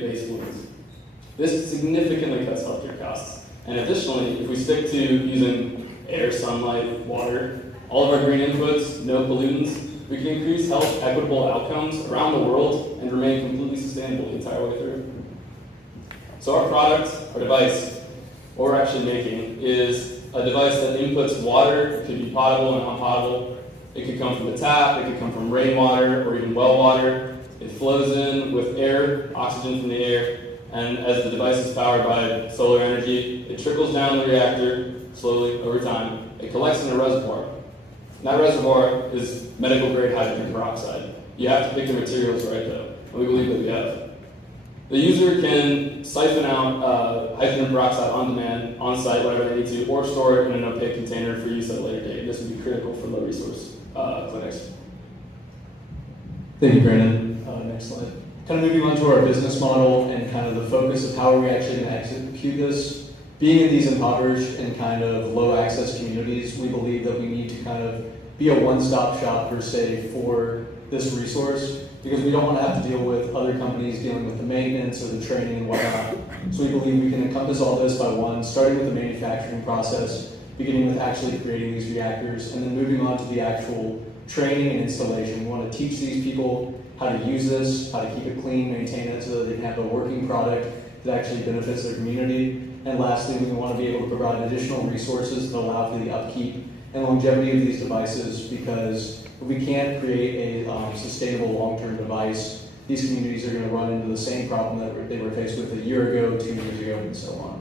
base fluids. This significantly cuts healthcare costs. And additionally, if we stick to using air, sunlight, water, all of our green inputs, no pollutants, we can increase health equitable outcomes around the world and remain completely sustainable the entire way through. So our product, our device, what we're actually making is a device that inputs water. It could be potable and non-potable. It could come from the tap, it could come from rainwater or even well water. It flows in with air, oxygen from the air, and as the device is powered by solar energy, it trickles down the reactor slowly over time. It collects in a reservoir. And that reservoir is medical grade hydrogen peroxide. You have to pick the materials right though, and we believe that we have. The user can siphon out hydrogen peroxide on demand, on site, whenever they need to, or store it in an opaque container for use at a later date. This would be critical for low resource clinics. Thank you, Brandon. Next slide. Kind of moving on to our business model and kind of the focus of how are we actually going to execute this. Being in these impoverished and kind of low access communities, we believe that we need to kind of be a one-stop shop per se for this resource, because we don't want to have to deal with other companies dealing with the maintenance or the training and whatnot. So we believe we can encompass all this by one, starting with the manufacturing process, beginning with actually creating these reactors, and then moving on to the actual training and installation. We want to teach these people how to use this, how to keep it clean, maintain it so that they can have a working product that actually benefits their community. And lastly, we want to be able to provide additional resources that allow for the upkeep and longevity of these devices, because if we can't create a sustainable long-term device, these communities are going to run into the same problem that they were faced with a year ago, 2 years ago, and so on.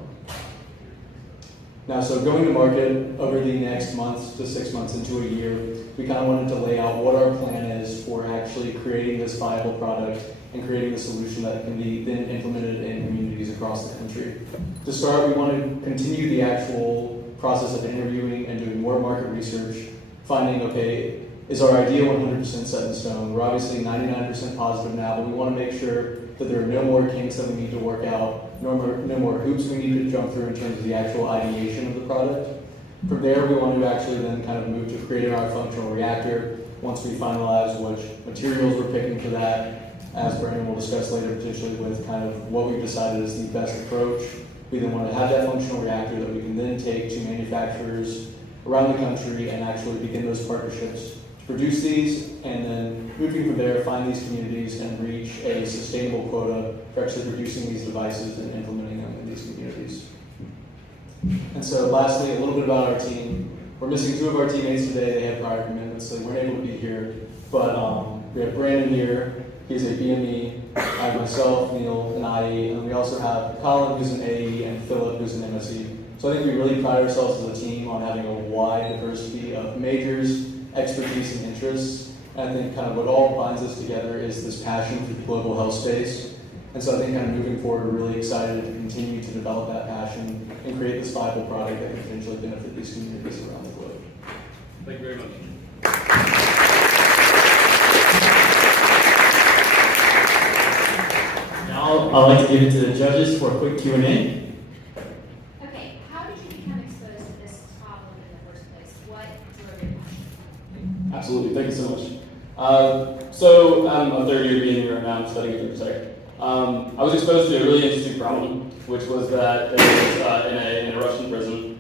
Now, so going to market over the next month to 6 months into a year, we kind of wanted to lay out what our plan is for actually creating this viable product and creating a solution that can be then implemented in communities across the country. To start, we want to continue the actual process of interviewing and doing more market research, finding, okay, is our idea 100% set in stone? We're obviously 99% positive now, but we want to make sure that there are no more kinks that we need to work out, no more hoops we need to jump through in terms of the actual ideation of the product. From there, we want to actually then kind of move to creating our functional reactor. Once we finalize which materials we're picking for that, as Brandon will discuss later, potentially with kind of what we've decided is the best approach. We then want to have that functional reactor that we can then take to manufacturers around the country and actually begin those partnerships to produce these, and then moving from there, find these communities and reach a sustainable quota for actually producing these devices and implementing them in these communities. And so lastly, a little bit about our team. We're missing 2 of our teammates today. They had prior commitments, so they weren't able to be here. But we have Brandon here. He's a BME. I have myself, Neil, an IE, and we also have Colin, who's an AE, and Philip, who's an MSE. So I think we really pride ourselves as a team on having a wide diversity of majors, expertise, and interests. And I think kind of what all binds us together is this passion for the global health space. And so I think kind of moving forward, we're really excited to continue to develop that passion and create this viable product that can potentially benefit these communities around the globe. Thank you very much. Now I'd like to give it to the judges for a quick Q&A. Okay, how did you become exposed to this problem in the first place? What drove your passion? Absolutely, thank you so much. So I'm a third year BME right now, I'm studying third psych. I was exposed to a really interesting problem, which was that there was in a Russian prison,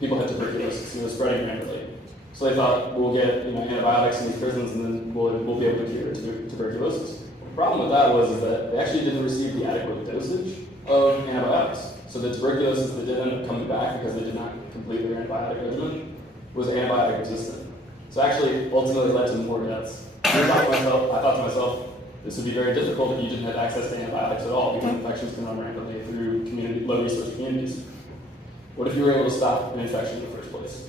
people had tuberculosis and it was spreading rapidly. So they thought, we'll get antibiotics in these prisons and then we'll be able to cure tuberculosis. The problem with that was that they actually didn't receive the adequate dosage of antibiotics. So the tuberculosis that did end up coming back because they did not complete their antibiotic regimen was antibiotic resistant. So actually ultimately led to more deaths. I thought to myself, this would be very difficult if you didn't have access to antibiotics at all, because infections can run rampantly through low-resource communities. What if you were able to stop an infection in the first place?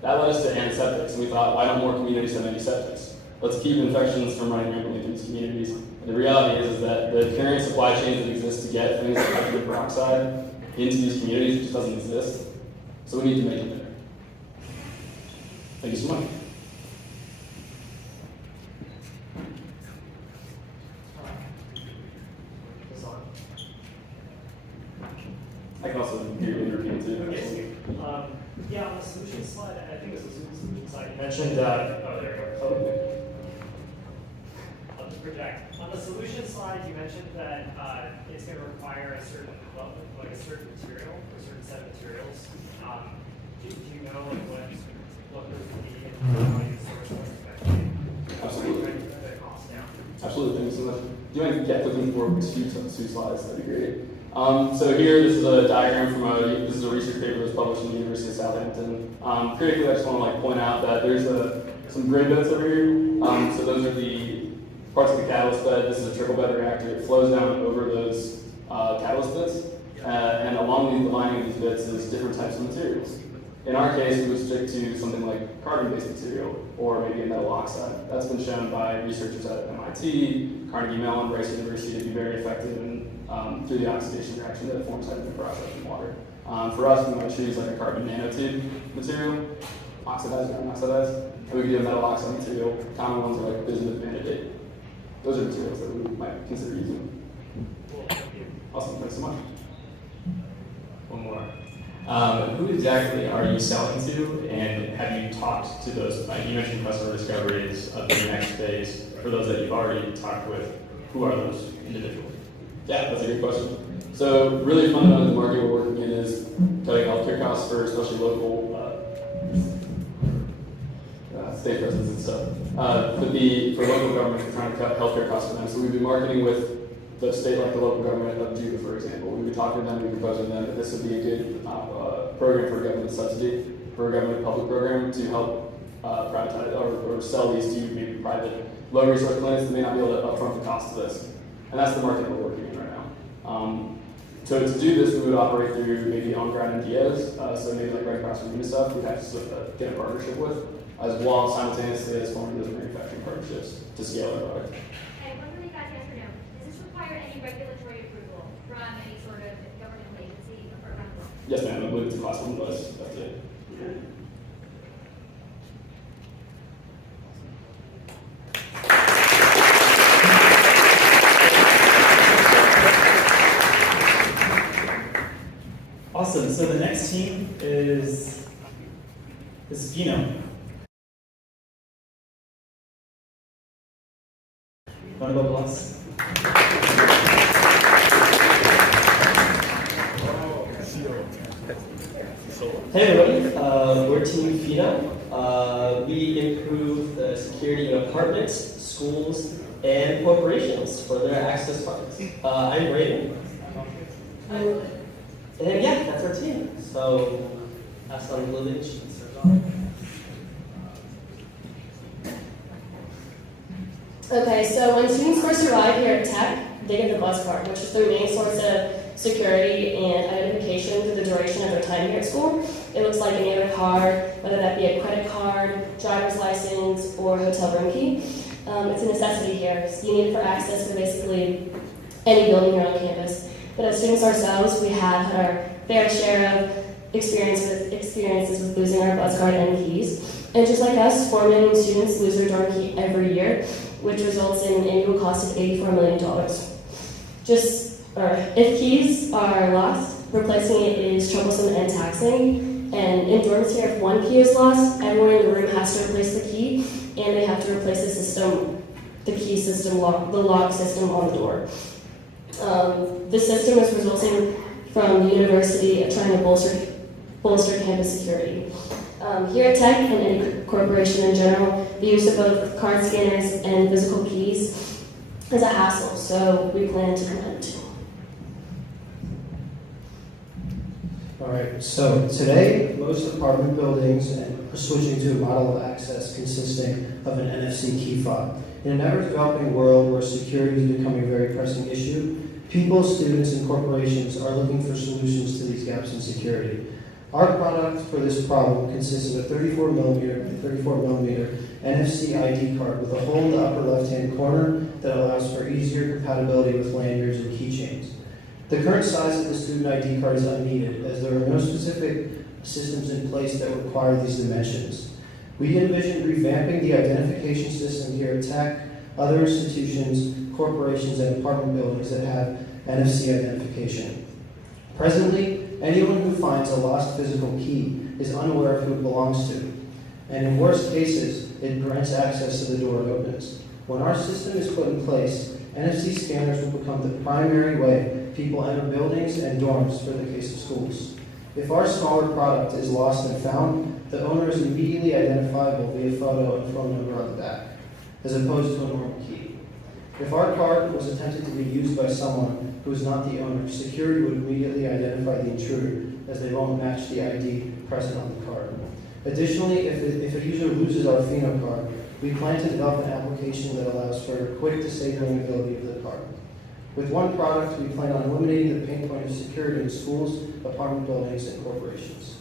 That led us to antiseptics, and we thought, why don't more communities have antiseptics? Let's keep infections from running rampantly through these communities. And the reality is that the current supply chains that exist to get things like hydrogen peroxide into these communities just doesn't exist. So we need to make it there. Thank you so much. I can also hear you repeat too. Okay. Yeah, on the solution slide, I think it's the solution slide. You mentioned, oh, there you go. project. On the solution slide, you mentioned that it's going to require a certain level, like a certain material, or a certain set of materials. Do you know like, what those would be and how you source those? Absolutely. Trying to keep the cost down. Absolutely, thank you so much. Do you mind flipping forward two slides? That'd be great. So here, this is a diagram from this is a research paper that was published in the University of Southampton. Critically, I just want to point out that there's some grid beds over here. So those are the parts of the catalyst bed. This is a trickle bed reactor. It flows down over those catalyst bits, and along the lining of these bits is different types of materials. In our case, we would stick to something like carbon-based material, or maybe a metal oxide. That's been shown by researchers at MIT, Carnegie Mellon, Rice University to be very effective through the oxidation reaction that forms hydrogen peroxide in water. For us, we might choose like a carbon nanotube material, oxidized or unoxidized, and we could do a metal oxide material. Common ones are like bismuth, vanadate. Those are materials that we might consider using. Cool, thank you. Awesome, thanks so much. One more. Who exactly are you selling to, and have you talked to those? You mentioned customer discovery is the next phase. For those that you've already talked with, who are those individuals? Yeah, that's a good question. So really fundamentally the market we're working in is cutting healthcare costs for especially local state presidents and stuff. For local governments, we're trying to cut healthcare costs for them. So we've been marketing with the state, like the local government of Juba, for example. We've been talking to them, we've been proposing to them that this would be a good program for government subsidy, for a government public program to help privatize or sell these to maybe private low resource clinics that may not be able to upfront the cost of this. And that's the market we're working in right now. So to do this, we would operate through maybe on-ground NGOs, so maybe like Red Cross or UNICEF, we'd have to get a partnership with, as well as simultaneously as forming those manufacturing partnerships to scale our product. Okay, one really fast yes or no. Does this require any regulatory approval from any sort of governmental agency or around the world? Yes, ma'am, I believe it's a class 1 device, that's it. Awesome. So the next team is Gino. Round of applause. Hey everybody, we're Team FINO. We improve the security of apartments, schools, and corporations for their access cards. I'm Raven. And yeah, that's our team. So, Aslan Glovich. Okay, so when students first arrive here at Tech, they get the bus card, which is their main source of security and identification for the duration of their time here at school. It looks like any other card, whether that be a credit card, driver's license, or hotel room key. It's a necessity here. So you need it for access to basically any building here on campus. But as students ourselves, we have had our fair share of experiences with losing our bus card and keys. And just like us, 4 million students lose their dorm key every year, which results in an annual cost of $84 million. If keys are lost, replacing it is troublesome and taxing. And in dorms here, if one key is lost, everyone in the room has to replace the key, and they have to replace the key system, the lock system on the door. The system is resulting from the university trying to bolster campus security. Here at Tech and any corporation in general, the use of both card scanners and physical keys is a hassle, so we plan to implement it too. Alright, so today, most apartment buildings are switching to a model of access consisting of an NFC key fob. In an ever-developing world where security is becoming a very pressing issue, people, students, and corporations are looking for solutions to these gaps in security. Our product for this problem consists of a 34 millimeter NFC ID card with a hole in the upper left-hand corner that allows for easier compatibility with lanyards and keychains. The current size of the student ID card is unneeded, as there are no specific systems in place that require these dimensions. We envision revamping the identification system here at Tech, other institutions, corporations, and apartment buildings that have NFC identification. Presently, anyone who finds a lost physical key is unaware of who it belongs to, and in worst cases, it grants access to the door it opens. When our system is put in place, NFC scanners will become the primary way people enter buildings and dorms for the case of schools. If our smaller product is lost and found, the owner is immediately identifiable via photo and phone number on the back, as opposed to a normal key. If our card was attempted to be used by someone who is not the owner, security would immediately identify the intruder, as they won't match the ID present on the card. Additionally, if a user loses our Pheno card, we plan to develop an application that allows for quick disabling ability of the card. With one product, we plan on eliminating the pain point of security in schools, apartment buildings, and corporations.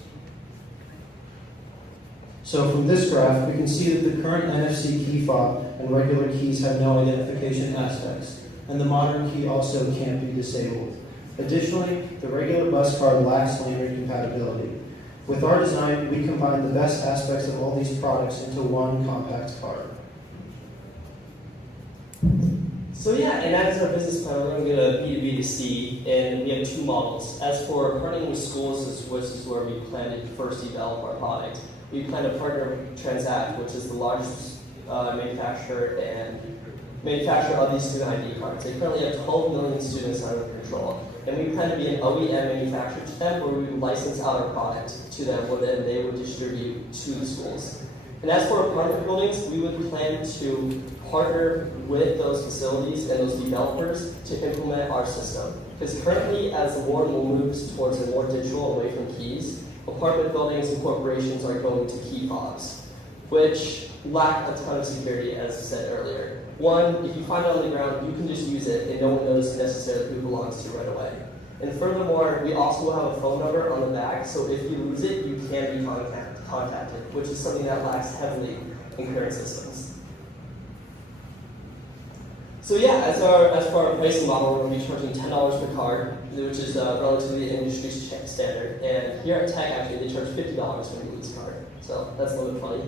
So from this graph, we can see that the current NFC key fob and regular keys have no identification aspects, and the modern key also can't be disabled. Additionally, the regular bus card lacks lanyard compatibility. With our design, we combine the best aspects of all these products into one compact card. So yeah, and as our business plan, we're going to go to B2B to C, and we have two models. As for partnering with schools, which is where we plan to first develop our product, we plan to partner with Transact, which is the largest manufacturer of these student ID cards. They currently have 12 million students under control. And we plan to be an OEM manufacturer to them, where we would license out our product to them, where then they would distribute to the schools. And as for apartment buildings, we would plan to partner with those facilities and those developers to implement our system. Because currently, as the world moves towards a more digital away from keys, apartment buildings and corporations are going to key fobs, which lack a ton of security, as I said earlier. One, if you find it on the ground, you can just use it and no one knows necessarily who it belongs to right away. And furthermore, we also will have a phone number on the back, so if you lose it, you can be contacted, which is something that lacks heavily in current systems. So yeah, as for our pricing model, we're going to be charging $10 per card, which is relatively industry standard. And here at Tech, actually, they charge $50 when you lose a card. So that's a little bit funny.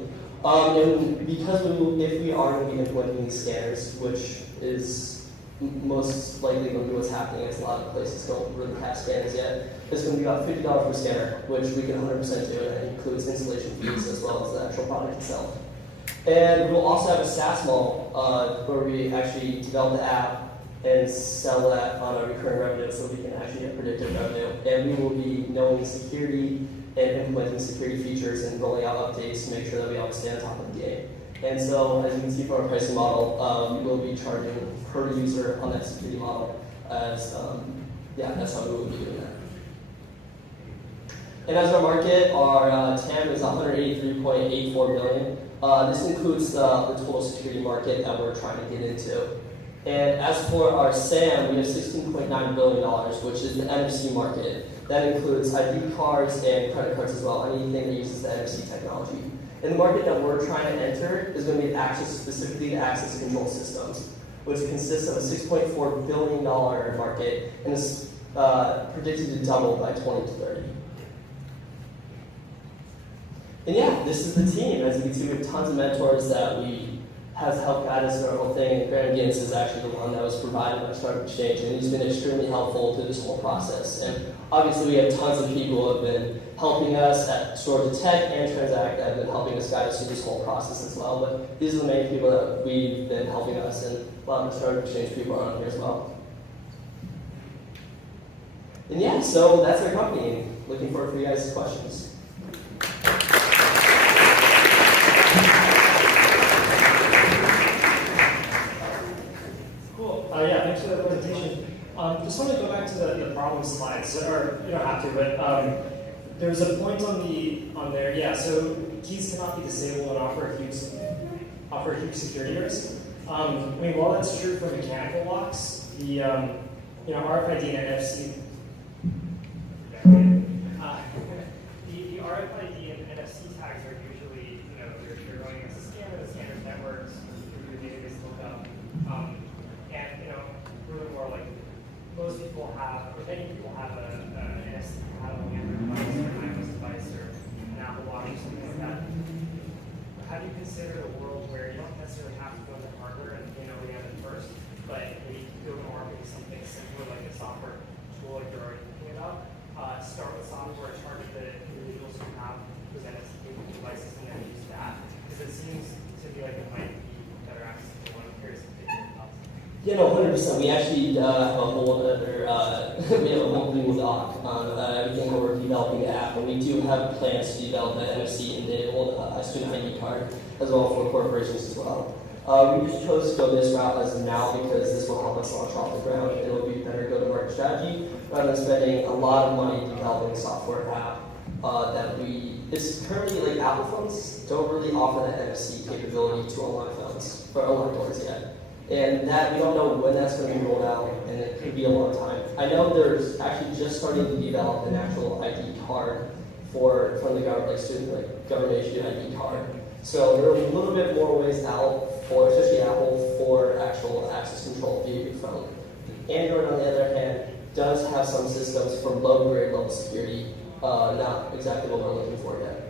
And because if we are going to be implementing these scanners, which is most likely going to be what's happening, as a lot of places don't really have scanners yet, it's going to be about $50 per scanner, which we can 100% do, and it includes installation fees as well as the actual product itself. And we'll also have a SaaS model where we actually develop the app and sell that on a recurring revenue, so we can actually get predictive revenue. And we will be knowing security and implementing security features and rolling out updates to make sure that we always stay on top of the game. And so, as you can see from our pricing model, we will be charging per user on that security model. That's how we will be doing that. And as our market, our TAM is 183.84 billion. This includes the total security market that we're trying to get into. And as for our SAM, we have $16.9 billion, which is the NFC market. That includes ID cards and credit cards as well, anything that uses the NFC technology. And the market that we're trying to enter is going to be specifically the access control systems, which consists of a $6.4 billion market and is predicted to double by 2030. And yeah, this is the team. As you can see, we have tons of mentors that we have helped guide us through our whole thing. And Graham Gibbs is actually the one that was provided by Startup Exchange, and he's been extremely helpful through this whole process. And obviously, we have tons of people who have been helping us at Georgia Tech and Transact that have been helping us guide us through this whole process as well. But these are the main people that we've been helping us, and a lot of the Startup Exchange people are on here as well. And yeah, so that's our company. Looking forward for you guys' questions. Yeah, thanks for that presentation. Just want to go back to the problem slides, or you don't have to, but there's a point on there. Yeah, so keys cannot be disabled and offer a huge security risk. I mean, while that's true for mechanical locks, the RFID and NFC. The RFID and NFC tags are usually, you're going against a scanner, the scanner's networks, your database lookup. Furthermore, like most people have, or many people have an NFC compatible Android device or an iOS device or an Apple Watch or something like that. How do you consider a world where you don't necessarily have to go to hardware and OEM at first, but maybe go to market with something simpler like a software tool like you're already thinking about? Start with software, target the individuals who have those NFC devices and then use that, because it seems to be like it might be better access to one period Yeah, no, 100%. We actually have a whole other, we have a whole Google Doc on everything where we're developing the app, and we do have plans to develop an NFC-enabled student ID card as well for corporations as well. We just chose to go this route as of now because this will help us launch off the ground, and it will be a better go-to-market strategy rather than spending a lot of money developing a software app it's currently like Apple phones don't really offer that NFC capability to unlock phones or unlock doors yet. And that we don't know when that's going to be rolled out, and it could be a long time. I know there's actually just starting to develop an actual ID card from the government, like student, like government issued ID card. So there are a little bit more ways out for, especially Apple, for actual access control via your phone. Android, on the other hand, does have some systems for low-grade level security, not exactly what we're looking for yet.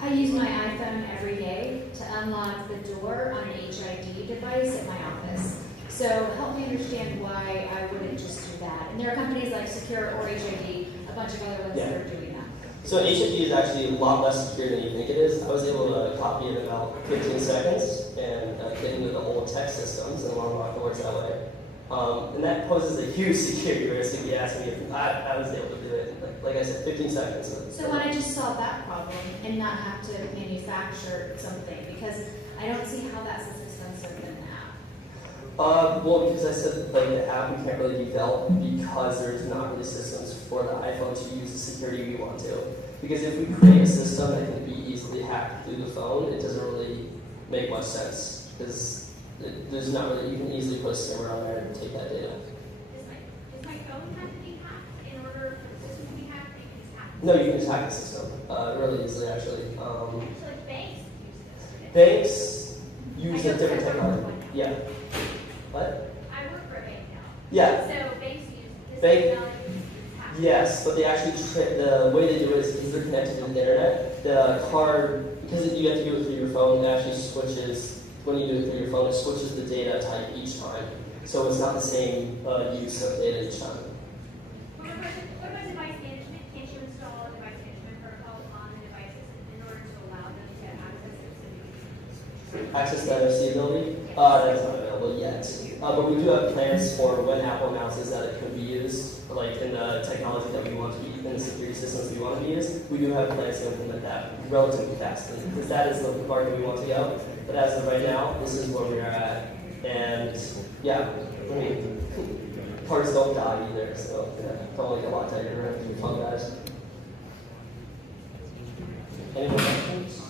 I use my iPhone every day to unlock the door on an HID device at my office. So help me understand why I wouldn't just do that. And there are companies like Secure or HID, a bunch of other ones that are doing that. So HID is actually a lot less secure than you think it is. I was able to copy it in about 15 seconds and get into the whole tech systems and unlock doors that way. And that poses a huge security risk if you ask me. If I was able to do it, like I said, 15 seconds. So why not just solve that problem and not have to manufacture something? Because I don't see how that's a success within the app. Well, because I said like the app we can't really develop because there's not really systems for the iPhone to use the security we want to. Because if we create a system that can be easily hacked through the phone, it doesn't really make much sense. Because there's not really, you can easily put a scammer on there and take that data. Does my phone have to be hacked in order for the system to be hacked? Or you can just hack it? No, you can just hack the system really easily, actually. So like banks use this. Banks use I a know different I work for technology. one now. Yeah. What? I work for a bank now. Yeah. So banks use this Bank- technology to hack. Yes, but they actually the way they do it is because they're connected to the internet. The card, because you have to do it through your phone, it actually switches. When you do it through your phone, it switches the data type each time. So it's not the same use of data each time. What about device management? Can't you install a device management protocol on the devices in order to allow them to access it? Access to NFC ability? That's not available yet. But we do have plans for when Apple announces that it could be used, like in the technology that we want to be, in the security systems we want to be used. We do have plans to implement that relatively fast, because that is the market we want to go. But as of right now, this is where we are at. And yeah, I mean, cards don't die either, so yeah, don't like a lot tighter around your phone, guys. Any more questions?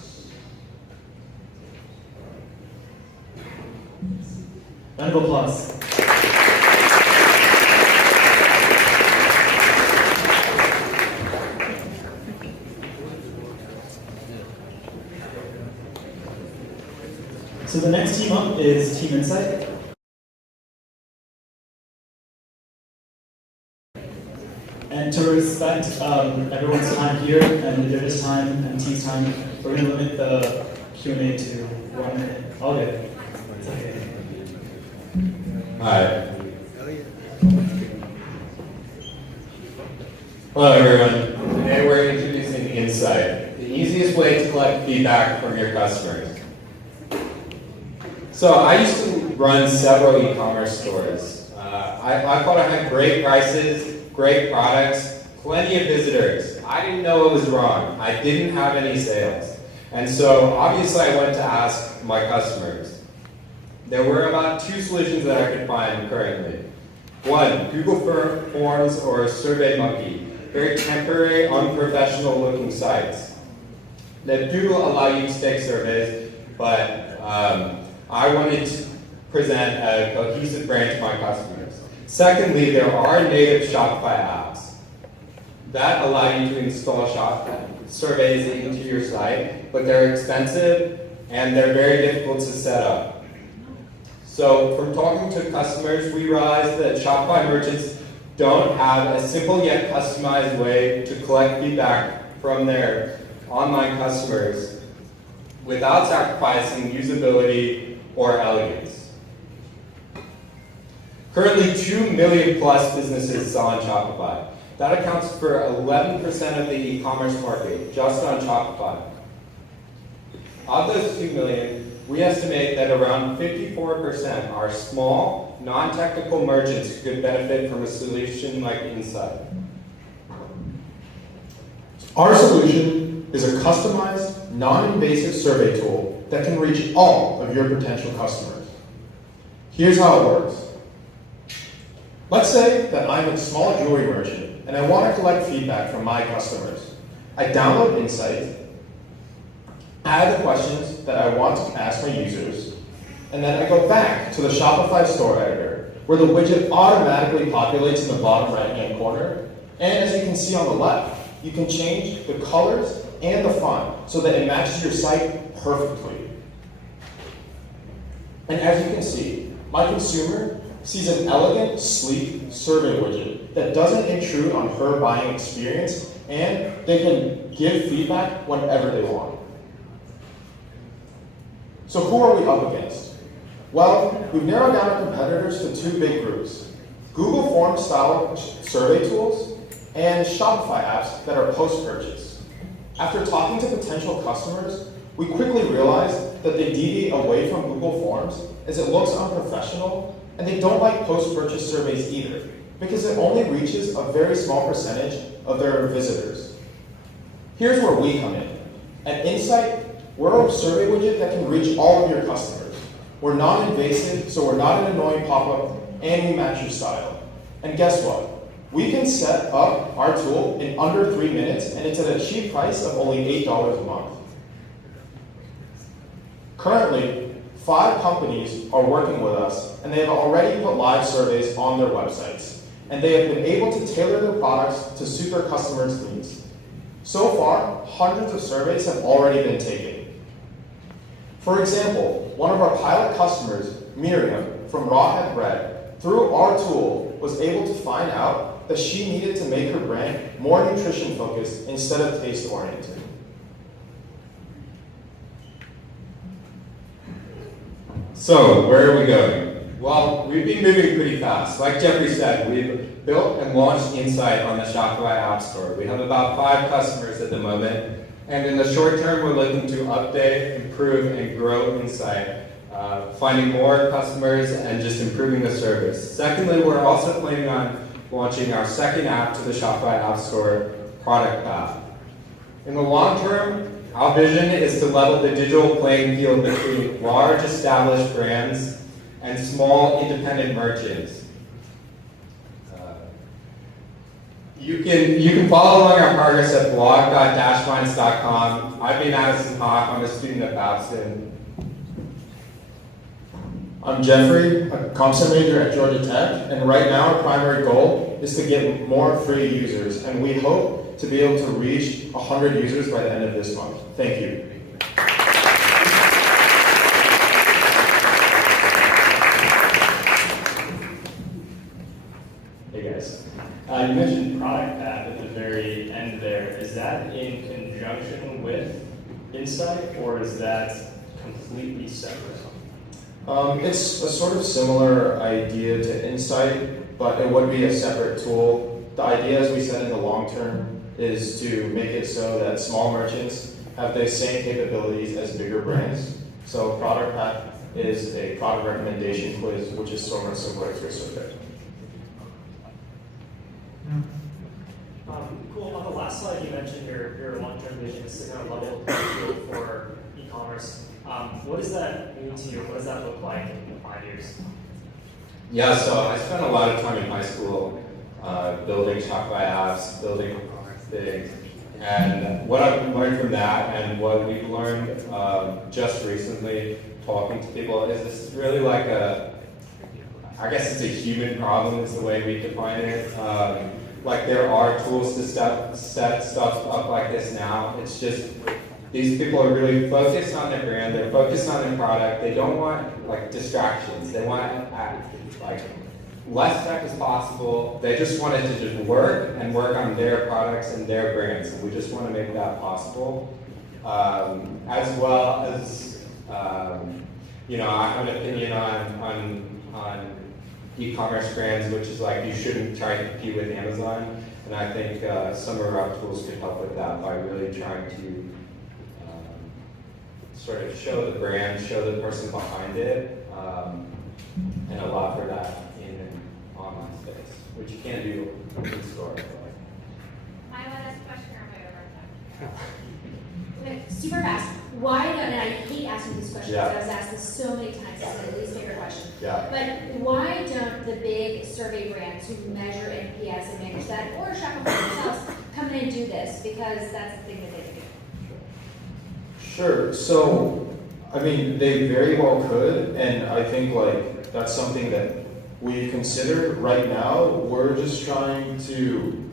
Round of applause. So the next team up is Team Insight. And to respect everyone's time here and David's time and T's time, we're going to limit the Q&A to 1 minute. All good. It's okay. Hi. Hello everyone. Today we're introducing Insight, the easiest way to collect feedback from your customers. So I used to run several e-commerce stores. I thought I had great prices, great products, plenty of visitors. I didn't know what was wrong. I didn't have any sales. And so obviously I went to ask my customers. There were about 2 solutions that I could find currently. One, Google Forms or SurveyMonkey, very temporary, unprofessional looking sites that do allow you to take surveys, but I wanted to present a cohesive brand to my customers. Secondly, there are native Shopify apps that allow you to install surveys into your site, but they're expensive and they're very difficult to set up. So from talking to customers, we realized that Shopify merchants don't have a simple yet customized way to collect feedback from their online customers without sacrificing usability or elegance. Currently, 2 million plus businesses sell on Shopify. That accounts for 11% of the e-commerce market just on Shopify. Of those 2 million, we estimate that around 54% are small, non-technical merchants who could benefit from a solution like Insight. Our solution is a customized, non-invasive survey tool that can reach all of your potential customers. Here's how it works. Let's say that I'm a small jewelry merchant and I want to collect feedback from my customers. I download Insight, add the questions that I want to ask my users, and then I go back to the Shopify store editor where the widget automatically populates in the bottom right-hand corner. And as you can see on the left, you can change the colors and the font so that it matches your site perfectly. And as you can see, my consumer sees an elegant, sleek survey widget that doesn't intrude on her buying experience, and they can give feedback whenever they want. So who are we up against? Well, we've narrowed down our competitors to two big groups: Google Forms style survey tools and Shopify apps that are post-purchase. After talking to potential customers, we quickly realized that they deviate away from Google Forms as it looks unprofessional, and they don't like post-purchase surveys either, because it only reaches a very small percentage of their visitors. Here's where we come in. At Insight, we're a survey widget that can reach all of your customers. We're non-invasive, so we're not an annoying pop-up, and we match your style. And guess what? We can set up our tool in under 3 minutes, and it's at a cheap price of only $8 a month. Currently, 5 companies are working with us, and they have already put live surveys on their websites, and they have been able to tailor their products to suit their customers' needs. So far, hundreds of surveys have already been taken. For example, one of our pilot customers, Miriam from Rawhead Bread, through our tool was able to find out that she needed to make her brand more nutrition focused instead of taste oriented. So, where are we going? Well, we've been moving pretty fast. Like Jeffrey said, we've built and launched Insight on the Shopify App Store. We have about 5 customers at the moment, and in the short term, we're looking to update, improve, and grow Insight, finding more customers and just improving the service. Secondly, we're also planning on launching our second app to the Shopify App Store, Product Path. In the long term, our vision is to level the digital playing field between large established brands and small independent merchants. You can follow along our progress at blog.dashminds.com. I've been Addison Hawk. I'm a student at Babson. I'm Jeffrey, a comp sci major at Georgia Tech, and right now our primary goal is to get more free users, and we hope to be able to reach 100 users by the end of this month. Thank you. Hey guys, you mentioned Product Path at the very end there. Is that in conjunction with Insight, or is that completely separate? It's a sort of similar idea to Insight, but it would be a separate tool. The idea, as we said in the long term, is to make it so that small merchants have the same capabilities as bigger brands. So Product Path is a product recommendation quiz, which is sort of similar to a survey. Cool. On the last slide, you mentioned your long-term vision is to kind of level the field for e-commerce. What does that mean to you? What does that look like in 5 years? Yeah, so I spent a lot of time in high school building Shopify apps, building things. And what I've learned from that and what we've learned just recently talking to people is this is really like I guess it's a human problem is the way we define it. Like there are tools to set stuff up like this now. It's just these people are really focused on their brand. They're focused on their product. They don't want like distractions. They want like less tech as possible. They just want it to just work and work on their products and their brands. And we just want to make that possible. As well as you know, I have an opinion on e-commerce brands, which is like you shouldn't try to compete with Amazon, and I think some of our tools could help with that by really trying to sort of show the brand, show the person behind it, and allow for that in an online space, which you can't do in store. I want to ask a question or am I over? Okay, super fast. Why don't, and I hate asking these questions, Yeah. I was asked this so many times, it's my least favorite question. Yeah. But why don't the big survey brands who measure NPS and manage that, or Shopify themselves, come in and do this? Because that's the thing that they do. Sure. So, I mean, they very well could, and I think like that's something that we consider right now. We're just trying to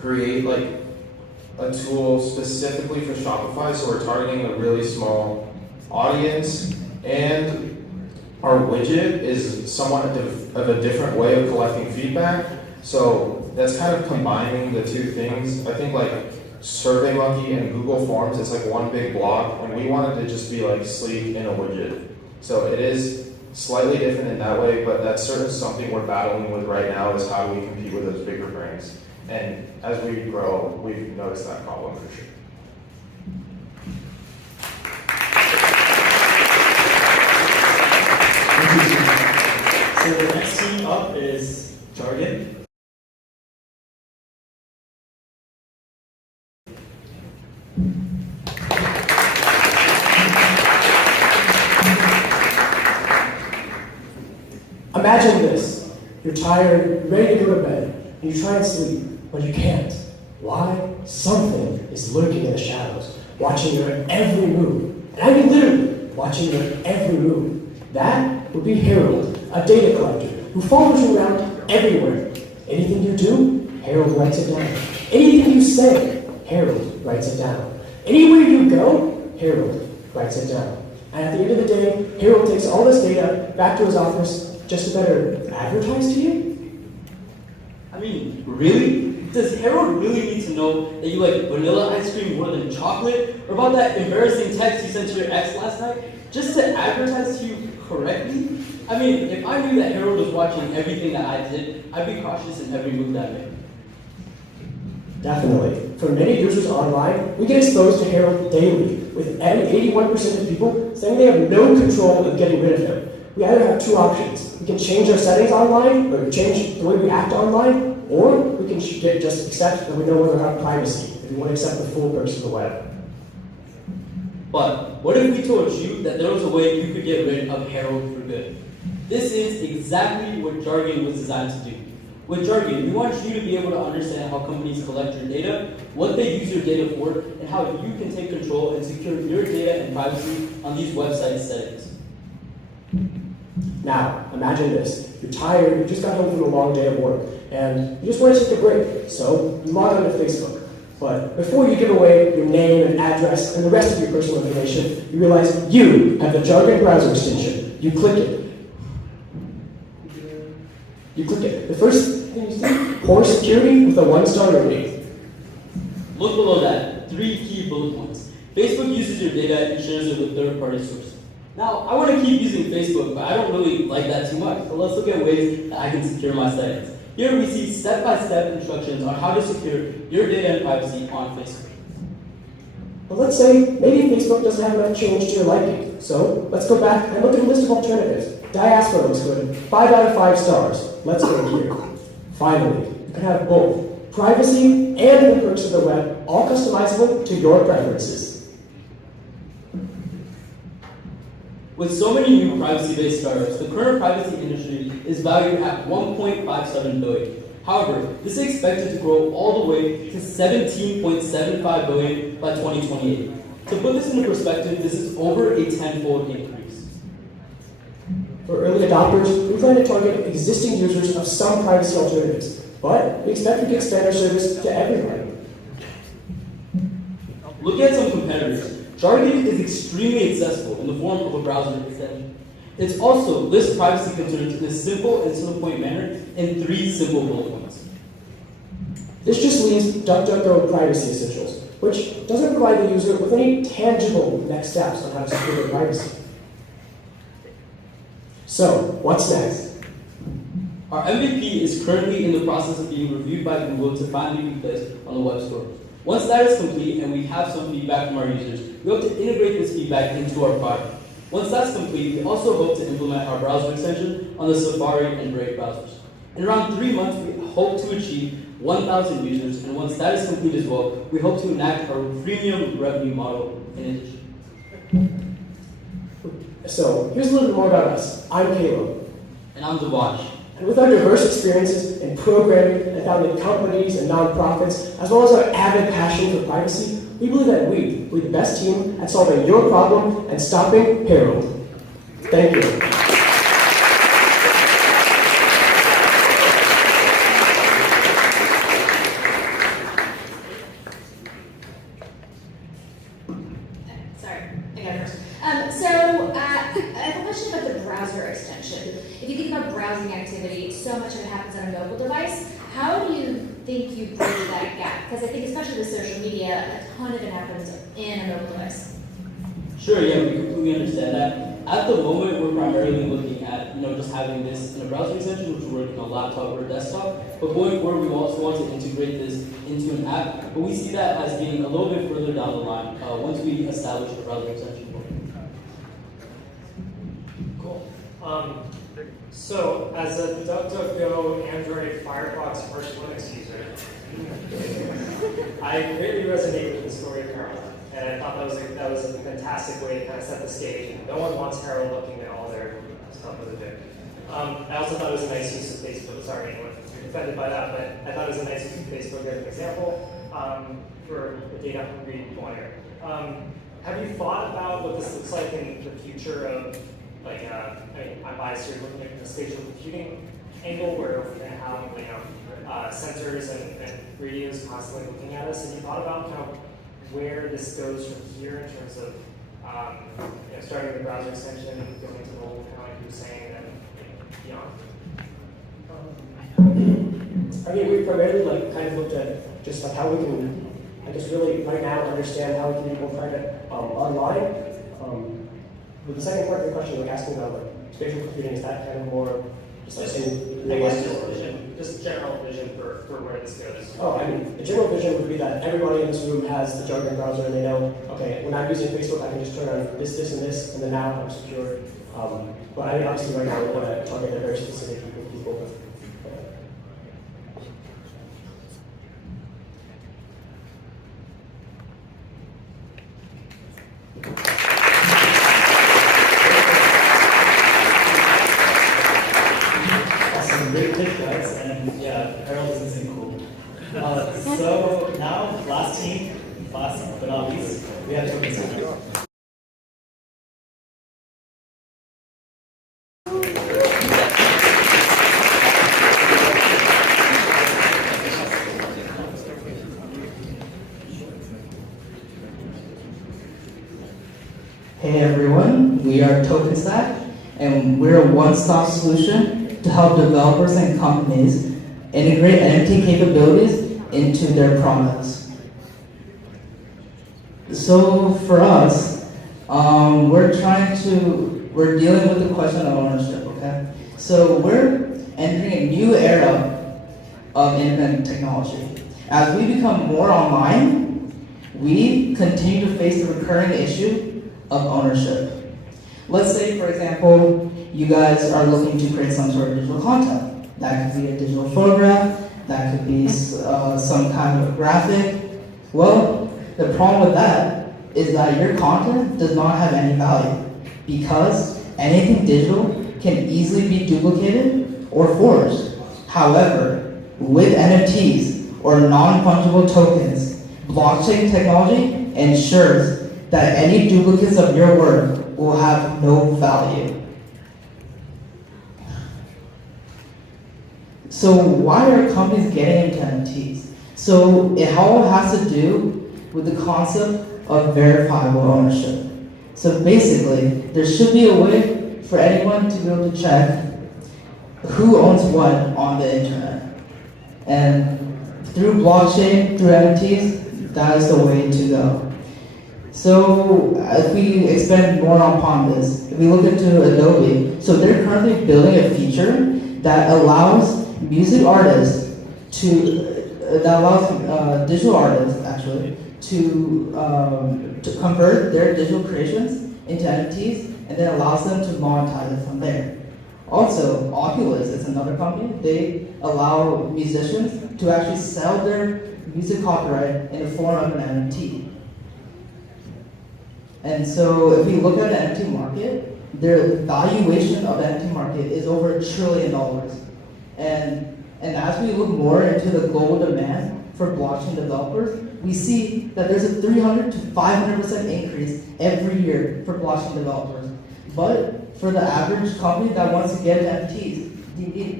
create like a tool specifically for Shopify, so we're targeting a really small audience, and our widget is somewhat of a different way of collecting feedback. So that's kind of combining the two things. I think like SurveyMonkey and Google Forms, it's like one big block, and we wanted to just be like sleek in a widget. So it is slightly different in that way, but that's certainly something we're battling with right now, is how do we compete with those bigger brands. And as we grow, we've noticed that problem for sure. So the next team up is Jargon. Imagine this. You're tired, you're ready to go to bed, and you try and sleep, but you can't. Why? Something is lurking in the shadows, watching your every move. And I mean literally, watching your every move. That would be Harold, a data collector, who follows you around everywhere. Anything you do, Harold writes it down. Anything you say, Harold writes it down. Anywhere you go, Harold writes it down. And at the end of the day, Harold takes all this data back to his office just to better advertise to you? I mean, really? Does Harold really need to know that you like vanilla ice cream more than chocolate? Or about that embarrassing text you sent to your ex last night? Just to advertise to you correctly? I mean, if I knew that Harold was watching everything that I did, I'd be cautious in every move that I made. Definitely. For many users online, we get exposed to Harold daily, with 81% of people saying they have no control of getting rid of him. We either have two options. We can change our settings online, or change the way we act online, or we can just accept that we no longer have privacy, if we want to accept the full person of the web. But what if we told you that there was a way you could get rid of Harold for good? This is exactly what Jargon was designed to do. With Jargon, we want you to be able to understand how companies collect your data, what they use your data for, and how you can take control and secure your data and privacy on these website settings. Now, imagine this. You're tired, you just got home from a long day of work, and you just want to take a break, so you log on to Facebook. But before you give away your name and address and the rest of your personal information, you realize you have the Jargon browser extension. You click it. You click it. The first thing you see, poor security with a 1-star rating. Look below that, 3 key bullet points. Facebook uses your data and shares it with third-party sources. Now, I want to keep using Facebook, but I don't really like that too much. So let's look at ways that I can secure my settings. Here we see step-by-step instructions on how to secure your data and privacy on Facebook. But let's say maybe Facebook doesn't have enough change to your liking. So let's go back and look at a list of alternatives. Diaspora looks good. 5 out of 5 stars. Let's go here. Finally, you can have both privacy and the perks of the web, all customizable to your preferences. With so many new privacy-based startups, the current privacy industry is valued at $1.57 billion. However, this is expected to grow all the way to $17.75 billion by 2028. To put this into perspective, this is over a 10-fold increase. For early adopters, we plan to target existing users of some privacy alternatives, but we expect we can expand our service to everybody. Look at some competitors. Jargon is extremely accessible in the form of a browser extension. It also lists privacy concerns in a simple and to-the-point manner in 3 simple bullet points. This just leaves DuckDuckGo Privacy Essentials, which doesn't provide the user with any tangible next steps on how to secure their privacy. So, what's next? Our MVP is currently in the process of being reviewed by Google to finally be placed on the web store. Once that is complete and we have some feedback from our users, we hope to integrate this feedback into our product. Once that's complete, we also hope to implement our browser extension on the Safari and Brave browsers. In around 3 months, we hope to achieve 1,000 users, and once that is complete as well, we hope to enact our premium revenue model in addition. So, here's a little bit more about us. I'm Caleb. And I'm Devansh. And with our diverse experiences in programming and founding companies and nonprofits, as well as our avid passion for privacy, we believe that we will be the best team at solving your problem and stopping Harold. Thank you. Sorry, I got it first. I have a question about the browser extension. If you think about browsing activity, so much of it happens on a mobile device. How do you think you bridge that gap? Because I think especially with social media, a ton of it happens in a mobile device. Sure, yeah, we completely understand that. At the moment, we're primarily looking at, just having this in a browser extension, which will work on a laptop or a desktop. But going forward, we also want to integrate this into an app. But we see that as being a little bit further down the line once we establish a browser extension. Cool. So, as a DuckDuckGo Android Firefox Arch Linux user, I greatly resonate with the story of Harold, and I thought that was a fantastic way to kind of set the stage. No one wants Harold looking at all their stuff with a dick. I also thought it was a nice use of Facebook. Sorry, anyone if you're offended by that, but I thought it was a nice use of Facebook as an example for the data hungry employer. Have you thought about what this looks like in the future of, like, I'm biased here looking at the spatial computing angle where we're going to have, sensors and radios constantly looking at us? Have you thought about kind of where this goes from here in terms of, starting the browser extension, going to mobile, kind of like you were saying, and beyond? I mean, we primarily kind of looked at just how we can, really right now understand how we can be more private online. But the second part of the question, asking about spatial computing, is that kind of more just general vision for where this goes. Oh, I mean, the general vision would be that everybody in this room has the Jargon browser and they know, okay, when I'm using Facebook, I can just turn on this, and this, and then now I'm secure. But I mean, obviously right now we want to target a very specific group of people. Great pitch, guys, and yeah, Harold doesn't seem cool. So now, last but not least, we have Token Stack. Hey everyone, we are Token Stack, and we're a one-stop solution to help developers and companies integrate NFT capabilities into their products. So for us, we're dealing with the question of ownership, okay? So we're entering a new era of internet technology. As we become more online, we continue to face the recurring issue of ownership. Let's say, for example, you guys are looking to create some sort of digital content. That could be a digital photograph, that could be some kind of graphic. Well, the problem with that is that your content does not have any value because anything digital can easily be duplicated or forged. However, with NFTs or non-fungible tokens, blockchain technology ensures that any duplicates of your work will have no value. So why are companies getting into NFTs? So it all has to do with the concept of verifiable ownership. So basically, there should be a way for anyone to be able to check who owns what on the internet. And through blockchain, through NFTs, that is the way to go. So if we expand more upon this, if we look into Adobe, so they're currently building a feature that allows music artists to, digital artists actually, to convert their digital creations into NFTs and then allows them to monetize it from there. Also, Oculus is another company. They allow musicians to actually sell their music copyright in the form of an NFT. And so if we look at the NFT market, their valuation of the NFT market is over $1 trillion. And as we look more into the global demand for blockchain developers, we see that there's a 300 to 500% increase every year for blockchain developers. But for the average company that wants to get NFTs,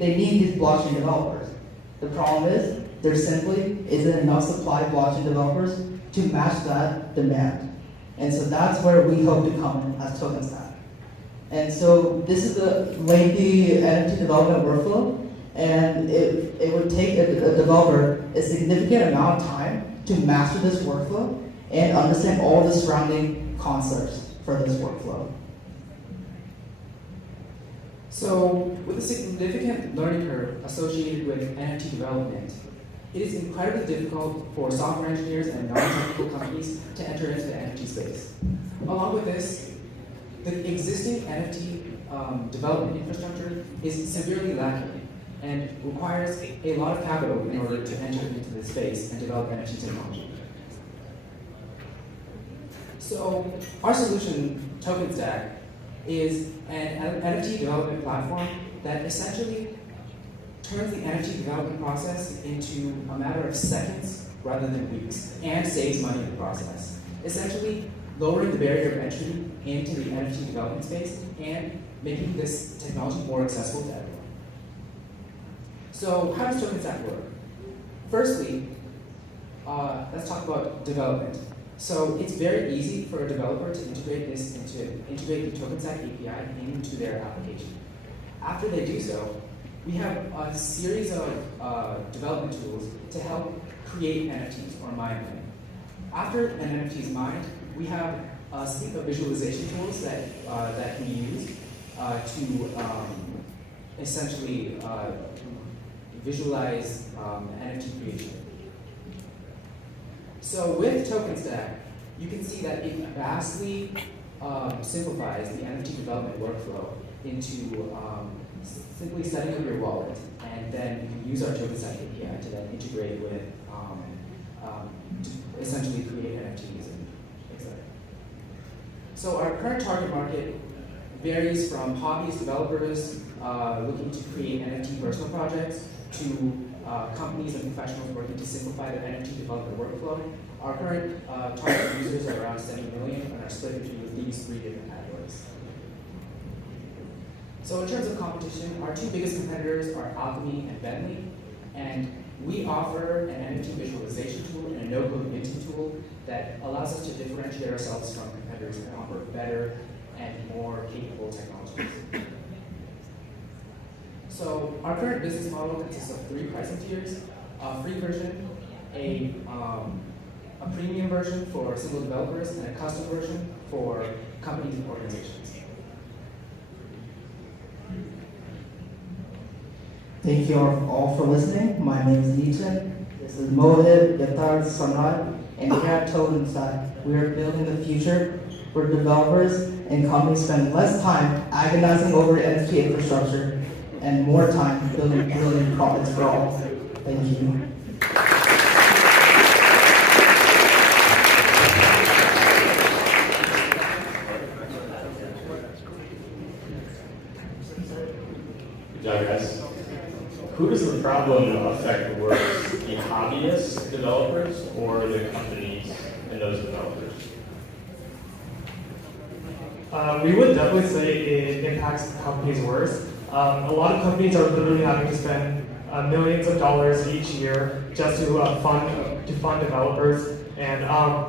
they need these blockchain developers. The problem is there simply isn't enough supply of blockchain developers to match that demand. And so that's where we hope to come in as TokenStack. And so this is the lengthy NFT development workflow, and it would take a developer a significant amount of time to master this workflow and understand all the surrounding concepts for this workflow. So, with a significant learning curve associated with NFT development, it is incredibly difficult for software engineers and non-technical companies to enter into the NFT space. Along with this, the existing NFT development infrastructure is severely lacking and requires a lot of capital in order to enter into the space and develop NFT technology. So, our solution, TokenStack, is an NFT development platform that essentially turns the NFT development process into a matter of seconds rather than weeks, and saves money in the process. Essentially, lowering the barrier of entry into the NFT development space and making this technology more accessible to everyone. So, how does TokenStack work? Firstly, let's talk about development. So it's very easy for a developer to integrate the TokenStack API into their application. After they do so, we have a series of development tools to help create NFTs or mine them. After an NFT is mined, we have a suite of visualization tools that we use to essentially visualize NFT creation. So with TokenStack, you can see that it vastly simplifies the NFT development workflow into simply setting up your wallet, and then you can use our TokenStack API to then integrate with to essentially create NFTs and etc. So our current target market varies from hobbyist developers looking to create NFT personal projects to companies and professionals working to simplify their NFT development workflow. Our current target users are around 70 million and are split between these three different categories. So in terms of competition, our two biggest competitors are Alchemy and Bentley, and we offer an NFT visualization tool and a no-code minting tool that allows us to differentiate ourselves from competitors and offer better and more capable technologies. So our current business model consists of three pricing tiers: a free version, a premium version for single developers, and a custom version for companies and organizations. Thank you all for listening. My name is Neetan. This is Mohit, Yathar, Samrat, and here at TokenStack, we are building the future where developers and companies spend less time agonizing over NFT infrastructure and more time building brilliant products for all. Thank you. Good job, guys. Who does the problem affect worse, the hobbyist developers or the companies and those developers? We would definitely say it impacts companies worse. A lot of companies are literally having to spend millions of dollars each year just to fund developers, and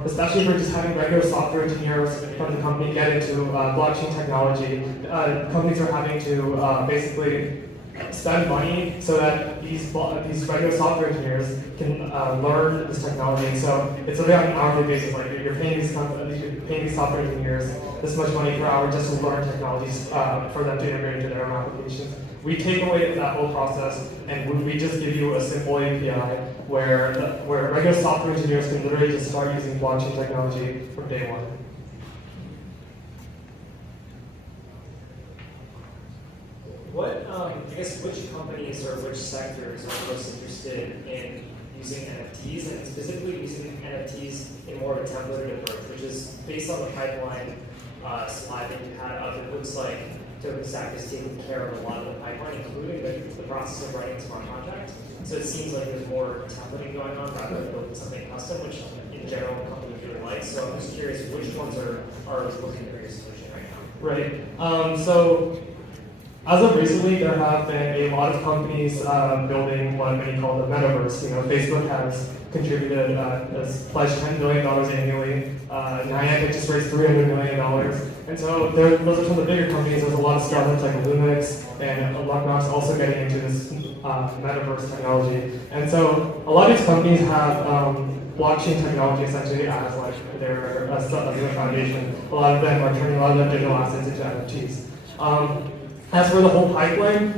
especially for just having regular software engineers from the company get into blockchain technology. Companies are having to basically spend money so that these regular software engineers can learn this technology. So it's really on an hourly basis. Like you're paying these software engineers this much money per hour just to learn technologies for them to integrate into their own applications. We take away that whole process and we just give you a simple API where regular software engineers can literally just start using blockchain technology from day one. What, I guess, which companies or which sectors are most interested in using NFTs, and specifically using NFTs in more of a templated approach, which is based on the pipeline slide that you had up. It looks like TokenStack is taking care of a lot of the pipeline, including the process of writing a smart contract. So it seems like there's more templating going on rather than building something custom, which in general companies really like. So I'm just curious which ones are looking for your solution right now. Right. So as of recently, there have been a lot of companies building what many call the metaverse. Facebook has contributed, has pledged $10 billion annually. Niantic just raised $300 million. And so those are some of the bigger companies. There's a lot of startups like Lumix and Lucknox also getting into this metaverse technology. And so a lot of these companies have blockchain technology essentially as like their foundation. A lot of them are turning a lot of their digital assets into NFTs. As for the whole pipeline,